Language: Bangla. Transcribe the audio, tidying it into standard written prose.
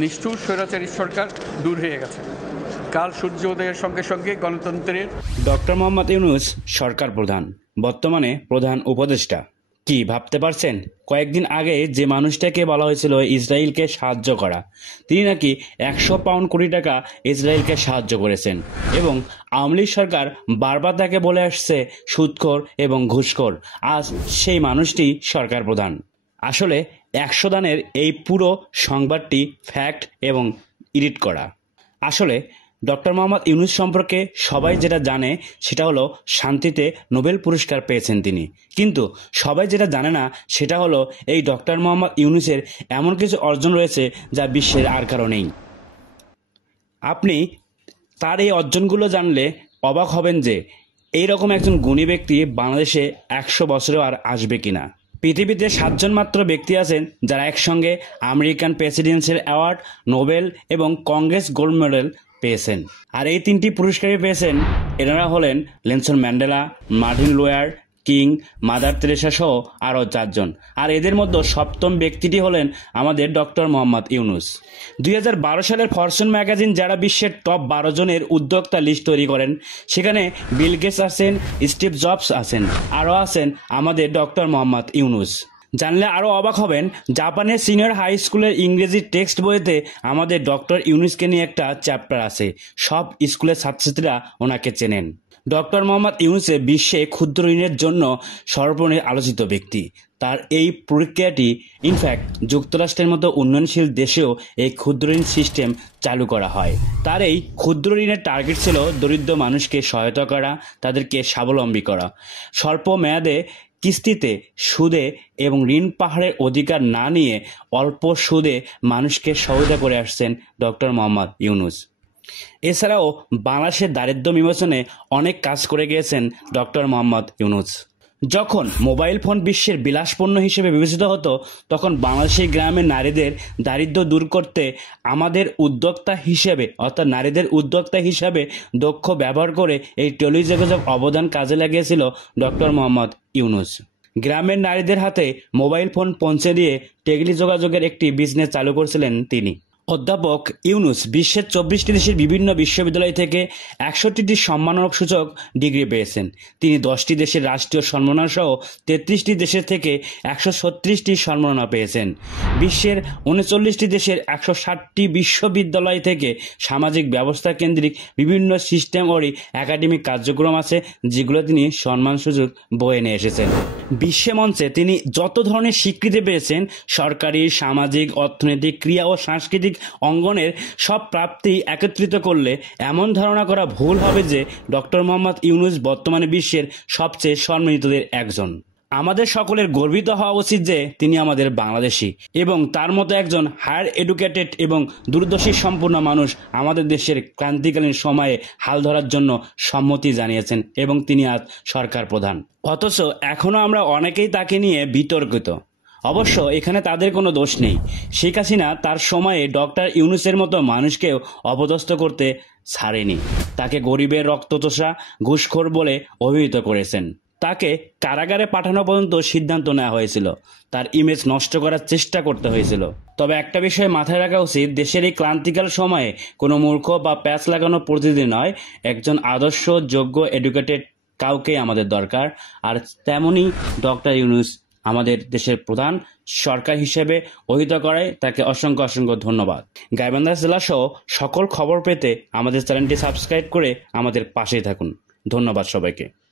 নিষ্ঠুর স্বৈরাচারী সরকার দূর হয়ে গেছে। কাল সূর্য উদয়ের সঙ্গে সঙ্গে গণতন্ত্রের ডক্টর মোহাম্মদ ইউনূস সরকার প্রধান, বর্তমানে প্রধান উপদেষ্টা। কি ভাবতে পারছেন? কয়েকদিন আগে যে মানুষটাকে বলা হয়েছিল ইসরায়েলকে সাহায্য করা, তিনি নাকি 100 পাউন্ড কোটি টাকা ইসরায়েলকে সাহায্য করেছেন। এবং আওয়ামী লীগ সরকার বারবার তাকে বলে আসছে সুদখোর এবং ঘুষখোর। আজ সেই মানুষটি সরকার প্রধান। আসলে 100 দানের এই পুরো সংবাদটি ফ্যাক্ট এবং এডিট করা। আসলে ডক্টর মোহাম্মদ ইউনূস সম্পর্কে সবাই যেটা জানে সেটা হলো শান্তিতে নোবেল পুরস্কার পেয়েছেন তিনি। কিন্তু সবাই যেটা জানে না সেটা হলো এই ডক্টর মোহাম্মদ ইউনূসের এমন কিছু অর্জন রয়েছে যা বিশ্বের আর কারো নেই। আপনি তার এই অর্জনগুলো জানলে অবাক হবেন যে এইরকম একজন গুণী ব্যক্তি বাংলাদেশে 100 বছরেও আর আসবে কিনা। পৃথিবীতে 7 জন মাত্র ব্যক্তি আছেন যারা একসঙ্গে আমেরিকান প্রেসিডেন্সিয়াল অ্যাওয়ার্ড, নোবেল এবং কংগ্রেস গোল্ড মেডেল পেয়েছেন। আর এই 3টি পুরস্কারই পেয়েছেন এনারা হলেন Nelson Mandela, Martin Luther king, mother Teresa সহ আরও 4 জন। আর এদের মধ্যে 7ম ব্যক্তিটি হলেন আমাদের ডক্টর মোহাম্মদ ইউনূস। 2012 সালের ফরচুন ম্যাগাজিন যারা বিশ্বের টপ 12 জনের উদ্যোক্তা লিস্ট তৈরি করেন, সেখানে বিল গেটস আছেন, স্টিভ জবস আছেন, আরও আছেন আমাদের ডক্টর মোহাম্মদ ইউনূস। জানলে আরও অবাক হবেন, জাপানের সিনিয়র হাই স্কুলের ইংরেজি টেক্সট বইতে আমাদের ডক্টর ইউনূসকে নিয়ে একটা চ্যাপ্টার আছে। সব স্কুলের ছাত্রছাত্রীরা ওনাকে চেনেন। ডক্টর মোহাম্মদ ইউনূস বিশ্বে ক্ষুদ্র ঋণের জন্য সর্বপ্রথম আলোচিত ব্যক্তি। তার এই প্রক্রিয়াটি ইনফ্যাক্ট যুক্তরাষ্ট্রের মতো উন্নয়নশীল দেশেও এই ক্ষুদ্র ঋণ সিস্টেম চালু করা হয়। তার এই ক্ষুদ্র ঋণের টার্গেট ছিল দরিদ্র মানুষকে সহায়তা করা, তাদেরকে স্বাবলম্বী করা। স্বল্প মেয়াদে কিস্তিতে, সুদে এবং ঋণ পাহাড়ের অধিকার না নিয়ে অল্প সুদে মানুষকে সহায়তা করে আসছেন ডক্টর মোহাম্মদ ইউনূস। এছাড়াও বাংলাদেশের দারিদ্র্য বিমোচনে অনেক কাজ করে গিয়েছেন ডক্টর মোহাম্মদ ইউনূস। যখন মোবাইল ফোন বিশ্বের বিলাসপণ্য হিসেবে বিবেচিত হতো, তখন বাংলাদেশের গ্রামের নারীদের দারিদ্র্য দূর করতে আমাদের উদ্যোক্তা হিসেবে অর্থাৎ নারীদের উদ্যোক্তা হিসাবে দক্ষ ব্যবহার করে এই টেলিযোগাযোগ অবদান কাজে লাগিয়েছিল ডক্টর মোহাম্মদ ইউনূস। গ্রামের নারীদের হাতে মোবাইল ফোন পৌঁছে দিয়ে টেলিযোগাযোগের একটি বিজনেস চালু করেছিলেন তিনি। অধ্যাপক ইউনূস বিশ্বের 24টি দেশের বিভিন্ন বিশ্ববিদ্যালয় থেকে 61টি সম্মানসূচক ডিগ্রি পেয়েছেন। তিনি 10টি দেশের রাষ্ট্রীয় সম্মাননা সহ 33টি দেশের থেকে 136টি সম্মাননা পেয়েছেন। বিশ্বের 39টি দেশের 160টি বিশ্ববিদ্যালয় থেকে সামাজিক ব্যবস্থা কেন্দ্রিক বিভিন্ন সিস্টেম ও একাডেমিক কার্যক্রম আছে, যেগুলো তিনি সম্মানসূচক বয়ে নিয়ে এসেছেন। বিশ্ব মঞ্চে তিনি যত ধরনের স্বীকৃতি পেয়েছেন, সরকারি, সামাজিক, অর্থনৈতিক, ক্রীড়া ও সাংস্কৃতিক অঙ্গনের সব প্রাপ্তি একত্রিত করলে এমন ধারণা করা ভুল হবে যে ডক্টর মোহাম্মদ ইউনূস বর্তমানে বিশ্বের সবচেয়ে সম্মানিতদের একজন। আমাদের সকলের গর্বিত হওয়া উচিত যে তিনি আমাদের বাংলাদেশি এবং তার মতো একজন হায়ার এডুকেটেড এবং দূরদর্শী সম্পূর্ণ মানুষ আমাদের দেশের ক্রান্তিকালীন সময়ে হাল ধরার জন্য সম্মতি জানিয়েছেন এবং তিনি আজ সরকার প্রধান। অথচ এখনো আমরা অনেকেই তাকে নিয়ে বিতর্কিত। অবশ্য এখানে তাদের কোনো দোষ নেই। শেখ হাসিনা তার সময়ে ডক্টর ইউনূসের মতো মানুষকেও অপদস্থ করতে ছাড়েনি। তাকে গরিবের রক্তচোষা, ঘুষখোর বলে অভিহিত করেছেন। তাকে কারাগারে পাঠানো পর্যন্ত সিদ্ধান্ত নেওয়া হয়েছিল। তার ইমেজ নষ্ট করার চেষ্টা করতে হয়েছিল। তবে একটা বিষয় মাথায় রাখা উচিত, দেশের এই ক্রান্তিকাল সময়ে কোনো মূর্খ বা প্যাচ লাগানো প্রতিনিধি নয়, একজন আদর্শ, যোগ্য, এডুকেটেড কাউকে আমাদের দরকার। আর তেমনই ডক্টর ইউনূস আমাদের দেশের প্রধান সরকার হিসেবে অভিহিত করায় তাকে অসংখ্য অসংখ্য ধন্যবাদ। গাইবান্ধা জেলা সহ সকল খবর পেতে আমাদের চ্যানেলটি সাবস্ক্রাইব করে আমাদের পাশেই থাকুন। ধন্যবাদ সবাইকে।